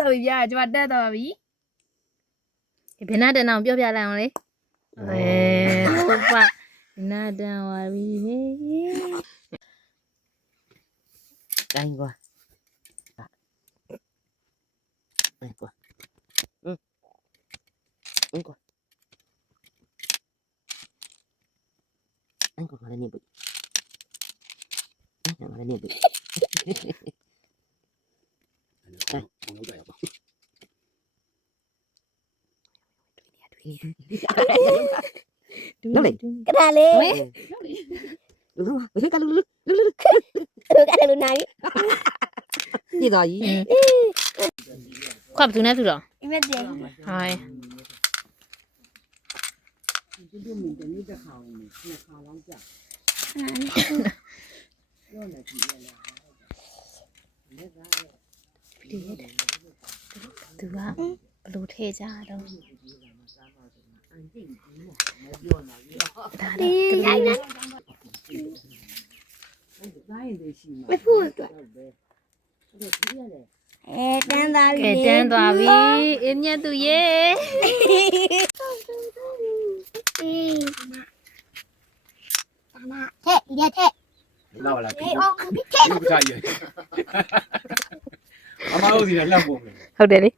တော်ပြီဗျာကျွန်မတက်တော့ပြီဘယ်နာတန်အောင်ပြောပြလိုက်အောင်လေဟုတ်ပါဘယ်နာတန်ပါပြီတိုင်းကွာတိုင်းကွာတိုင်းကွာတိုင်းကွာလည်းနေပြီတိုင်းကွာလည်းနေပြီနော်လေကဒါလေးလူဘယ်ကလူကဒါလူနိုင်ပြီတော်ကြီးခွဘသူနဲ့သူတော့အမတဲ့ဟိုင်းဒီလိုမြင်တယ်နေ့တစ်ခါဝင်နှစ်ခါလောင်းကြရောနေကြည့်ရလားလက်သားရဲ့သူကဘလို့ထဲကြတော့ဒါဒီလည်းလိုက်လာမဖို့တော့တန်းသားပြီ ကဲတန်းသွားပြီအင်းမြတ်သူရေနာထက်ဒီထက်လာပါလားအေးအော်ခပစ်ထက် ဘုရားကြီးအမတို့စီလည်းလက်ပုံပဲဟုတ်တယ်လေ